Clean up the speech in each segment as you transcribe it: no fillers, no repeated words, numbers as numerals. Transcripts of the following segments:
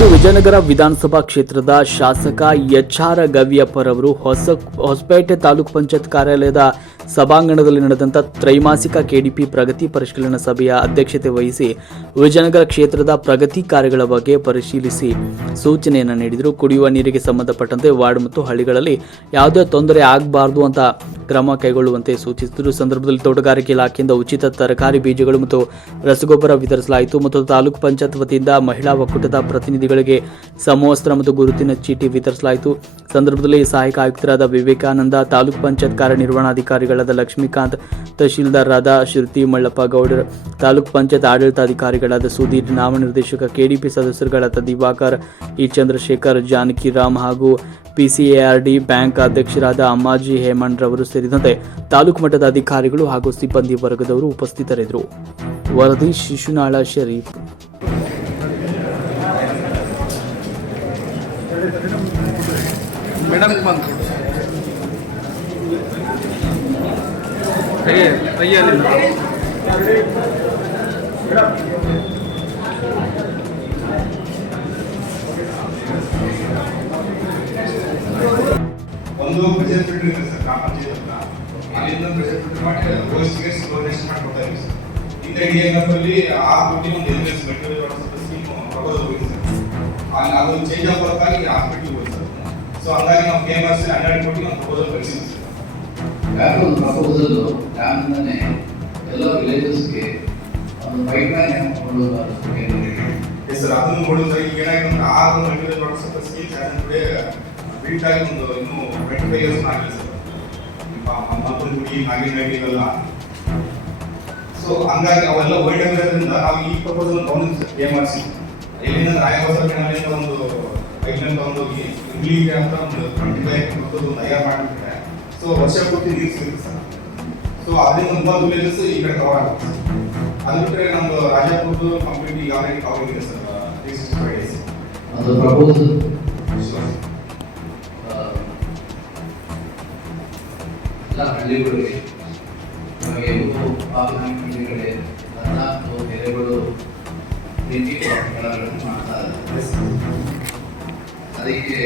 ಇಂದು ವಿಜಯನಗರ ವಿಧಾನಸಭಾ ಕ್ಷೇತ್ರದ ಶಾಸಕ ಎಚ್.ಆರ್. ಗವಿಯಪ್ಪರವರು ಹೊಸಪೇಟೆ ತಾಲೂಕು ಪಂಚಾಯತ್ ಕಾರ್ಯಾಲಯದ ಸಭಾಂಗಣದಲ್ಲಿ ನಡೆದಂತ ತ್ರೈಮಾಸಿಕ ಕೆಡಿಪಿ ಪ್ರಗತಿ ಪರಿಶೀಲನಾ ಸಭೆಯ ಅಧ್ಯಕ್ಷತೆ ವಹಿಸಿ ವಿಜಯನಗರ ಕ್ಷೇತ್ರದ ಪ್ರಗತಿ ಕಾರ್ಯಗಳ ಬಗ್ಗೆ ಪರಿಶೀಲಿಸಿ ಸೂಚನೆಯನ್ನು ನೀಡಿದರು. ಕುಡಿಯುವ ನೀರಿಗೆ ಸಂಬಂಧಪಟ್ಟಂತೆ ವಾರ್ಡ್ ಮತ್ತು ಹಳ್ಳಿಗಳಲ್ಲಿ ಯಾವುದೇ ತೊಂದರೆ ಆಗಬಾರದು ಅಂತ ಕ್ರಮ ಕೈಗೊಳ್ಳುವಂತೆ ಸೂಚಿಸಿದರು. ಸಂದರ್ಭದಲ್ಲಿ ತೋಟಗಾರಿಕೆ ಇಲಾಖೆಯಿಂದ ಉಚಿತ ತರಕಾರಿ ಬೀಜಗಳು ಮತ್ತು ರಸಗೊಬ್ಬರ ವಿತರಿಸಲಾಯಿತು ಮತ್ತು ತಾಲೂಕು ಪಂಚಾಯತ್ ವತಿಯಿಂದ ಮಹಿಳಾ ಒಕ್ಕೂಟದ ಪ್ರತಿನಿಧಿಗಳಿಗೆ ಸಮವಸ್ತ್ರ ಮತ್ತು ಗುರುತಿನ ಚೀಟಿ ವಿತರಿಸಲಾಯಿತು. ಸಂದರ್ಭದಲ್ಲಿ ಸಹಾಯಕ ಆಯುಕ್ತರಾದ ವಿವೇಕಾನಂದ, ತಾಲೂಕು ಪಂಚಾಯತ್ ಕಾರ್ಯನಿರ್ವಹಣಾಧಿಕಾರಿಗಳಾದ ಲಕ್ಷ್ಮೀಕಾಂತ್, ತಹಶೀಲ್ದಾರರಾದ ಶ್ರುತಿ ಮಳ್ಳಪ್ಪ ಗೌಡರ್, ತಾಲೂಕು ಪಂಚಾಯತ್ ಆಡಳಿತಾಧಿಕಾರಿಗಳಾದ ಸುಧೀರ್, ನಾಮನಿರ್ದೇಶಕ ಕೆಡಿಪಿ ಸದಸ್ಯರುಗಳಾದ ದಿವಾಕರ್, ಇ. ಚಂದ್ರಶೇಖರ್, ಜಾನಕಿರಾಮ್ ಹಾಗೂ ಪಿಸಿಎಆರ್ಡಿ ಬ್ಯಾಂಕ್ ಅಧ್ಯಕ್ಷರಾದ ಅಮ್ಮಾಜಿ ಹೇಮಂತ್ ರವರು ಸೇರಿದಂತೆ ತಾಲೂಕು ಮಟ್ಟದ ಅಧಿಕಾರಿಗಳು ಹಾಗೂ ಸಿಬ್ಬಂದಿ ವರ್ಗದವರು ಉಪಸ್ಥಿತರಿದ್ದರು. ವರದಿ ಶಿಶುನಾಳ ಶರೀಫ್. ಮೇಡಮ್ ಒಂದು ಪ್ರೆಷರ್ ಫಿಲ್ಟರ್ ಇದೆ ಸರ್, ಕಾಂಪಂಚೇಟ್ ಹತ್ರ ಅಲ್ಲಿಂದ ಪ್ರೆಷರ್ ಫಿಲ್ಟರ್ ಮಾಡಿ ರೋಸ್ಟ್ಗೆ ಸ್ಟೋರೇಜ್ ಮಾಡಿ ಕೊಡ್ತಾ ಇದ್ದೀವಿ ಸರ್. ಇಂಥ ಡಿಎನ್ಎಫ್ ಅಲ್ಲಿ ಆ ದುಡ್ಡಿನ ಒಂದು ಎಲಿಮೆಂಟ್ಸ್ ಮೆಟೀರಿಯಲ್ ಸ್ಕೀಮ್ ಪ್ರಪೋಸಲ್ ಹೋಗಿದೆ ಸರ್. ಅದು ಚೇಂಜ್ ಆಫ್ ವರ್ಕ್ ಆಗಿ ಹಾಸ್ಪಿಟಲ್ ಹೋಗಿದೆ ಸರ್. ಸೊ ಹಂಗಾಗಿ ನಾವು KMRC 12 ಕೋಟಿ ಒಂದು ಪ್ರಪೋಸಲ್ ಕಳಿಸಿದ್ವಿ ಸರ್. ಯಾರು ಒಂದು ಪ್ರಪೋಸಲ್ ಡ್ಯಾಮ್ನೇ ಎಲ್ಲ ವಿಲೇಜಸ್ಗೆ ಒಂದು ಪೈಪ್ ಲೈನ್ ಸರ್ ಅದನ್ನು ಕೊಡೋದು ಸರ್. ಈಗ ಏನಾಗಿದೆ ಆ ಮೆಟೀರಿಯಲ್ ಪ್ರಾಡಕ್ಟ್ಸ್ ಸ್ಕೀಮ್ ಬಿಲ್ಟ್ ಆಗಿ ಒಂದು ಇನ್ನೂ 25 ಇಯರ್ಸ್ ಆಗಿಲ್ಲ ಸರ್. ಮತ್ತೊಂದು ಗುಡಿ ನಾಗಿನ ಇವೆಲ್ಲ. ಸೊ ಹಂಗಾಗಿ ಅವೆಲ್ಲ ವರ್ಲ್ಡ್ ಆಗಿರೋದ್ರಿಂದ ನಾವು ಈ ಪ್ರಪೋಸಲ್ ತಗೊಂಡಿದ್ವಿ ಸರ್ KMRC. ಎಲ್ಲಿಂದ ರಾಯಬಾಸ ಕೆನಾಲಿಂದ ಒಂದು ಪೈಪ್ಲೈನ್ ತಗೊಂಡೋಗಿ ಇಲ್ಲಿಗೆ ಅಂತ ಒಂದು 25 ಒಂದು ತಯಾರು ಮಾಡಿಬಿಟ್ರೆ ಸೊ ವರ್ಷ ಪೂರ್ತಿ ನೀರು ಸಿಗುತ್ತೆ ಸರ್. ಸೊ ಅದರಿಂದ ಒಂದು ವಿಲೇಜಸ್ ಈ ಕಡೆ ಕವರ್ ಆಗುತ್ತೆ ಸರ್. ಅದು ಬಿಟ್ಟರೆ ನಮ್ಮದು ರಾಜಾಪುರದ್ದು ಕಂಪ್ಲೀಟ್ ಈಗ ಆಲ್ರೆಡಿ ಕವರ್ ಇದೆ ಸರ್. 365 ಡೇಸ್ ಅದು ಪ್ರಪೋಸಲ್ ಹಳ್ಳಿಗಳಿಗೆ ನಮಗೆ ಹಳ್ಳಿಗಳೇ 14 ಕೆರೆಗಳು ಗಳನ್ನು ಮಾಡ್ತಾ ಇದ್ದಾರೆ. ಅದಕ್ಕೆ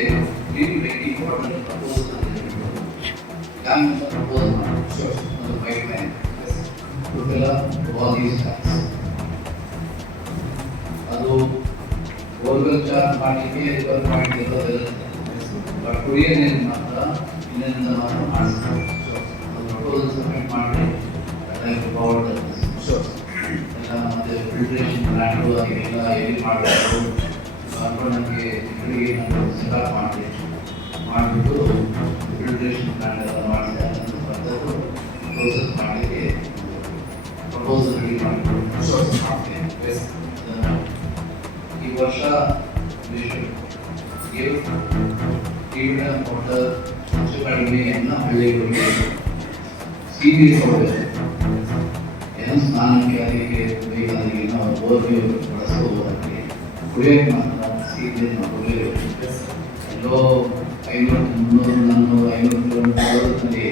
ಇಂಪಾರ್ಟೆಂಟ್ ಪ್ರಪೋಸಲ್ ಡ್ಯಾಮ್ ಪ್ರಪೋಸ್ ಮಾಡಿ ಒಂದು ಪೈಪ್ ಲೈನ್ ಅದು ಬೋರ್ವೆಲ್ ಚಾರ್ಜ್ ಮಾಡಲಿಕ್ಕೆ 20.2 ಬಟ್ ಕುಡಿಯೋ ನೀರು ಮಾತ್ರ ಇನ್ನೊಂದು ಮಾತ್ರ ಮಾಡಿಸ್ತಾರೆ. ಪ್ರಪೋಸಲ್ ಸಬ್ಮಿಟ್ ಮಾಡಿ ಪವರ್ ಎಲ್ಲ ಮತ್ತೆ ಫಿಲ್ಟ್ರೇಷನ್ ಪ್ಲಾಂಟು ಅದಕ್ಕೆಲ್ಲ ಎಲ್ಲಿ ಮಾಡಬೇಕು ನಮಗೆ ಸೆಟಪ್ ಮಾಡಿಬಿಟ್ಟು ಫಿಲ್ಟ್ರೇಷನ್ ಪ್ಲಾಂಟ್ ಎಲ್ಲ ಮಾಡಿಸಿ ಅದನ್ನು ಬರ್ತದ್ದು ಪ್ರೋಸೆಸ್ ಮಾಡಲಿಕ್ಕೆ ಪ್ರಪೋಸಲ್ ರೆಡಿ ಮಾಡಿಬಿಟ್ಟು ಈ ವರ್ಷ ವಾಟರ್ ಹೆಚ್ಚು ಕಡಿಮೆ ಎಲ್ಲ ಹಳ್ಳಿಗಳಿಗೆ ಸೀನಿ ಕೊಡಬೇಕು. ಏನು ಸ್ನಾನಕ್ಕೆ ಅದಕ್ಕೆ ಬೇಕಾದಲ್ಲಿ ನಾವು ಬೋರ್ವೆಲ್ ಬಳಸುವುದಕ್ಕೆ ಕುಡಿಯೋಕ್ಕೆ ಮಾತ್ರ ಸೀನಿ ಕೊಡಬೇಕು. ಎಲ್ಲೋ 500, 300, 400, 500 ಕಿಲೋಮೀಟರ್ನಲ್ಲಿ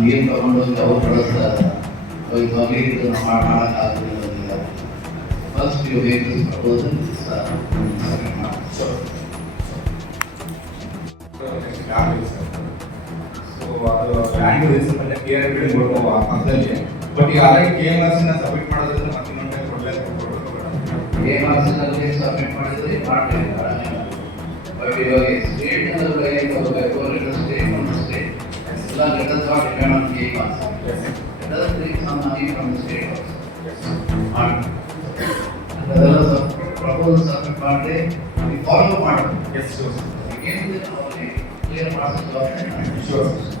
ನೀರು ತಗೊಂಡೋಗಿ ಅವ್ರು ಬಳಸ್ತಾರೆ. ಇದು ಮಾಡೋಕ್ಕಾಗೋದಿಲ್ಲ. First you wake proposal so ಅದು ಲ್ಯಾಂಡ್ ರಿಸರ್ವ್ ಕ್ಲಿಯರ್ ಬಿಲ್ಡಿಂಗ್ ಕೊಡ್ಬೋದು ಆ ಪಕ್ಕದಲ್ಲಿ. ಬಟ್ ಈಗ ಆಲ್ರೆಡಿ KMRC ಸಬ್ಮಿಟ್ ಮಾಡೋದ್ರಿಂದ ಮತ್ತೆ ಇನ್ನೊಂದು KMRC ಸಬ್ಮಿಟ್ ಮಾಡಿದ್ರೆ ಮಾಡ್ತೇವೆ. ಬಟ್ ಇವಾಗ ಸ್ಟೇಟ್ ಸ್ಟೇಟ್ ಒಂದು ಸ್ಟೇಟ್ ಎಲ್ಲ letters are depend on KMRC. Let us take some money from the state also. ಅದೆಲ್ಲ ಪ್ರಪೋಸಲ್ ಸಬ್ಮಿಟ್ ಮಾಡಿ ಫಾಲೋ ಮಾಡಿ. ಎಸ್ ಶೋರ್ ಕ್ಲಿಯರ್ ಮಾಡಿಸೋದು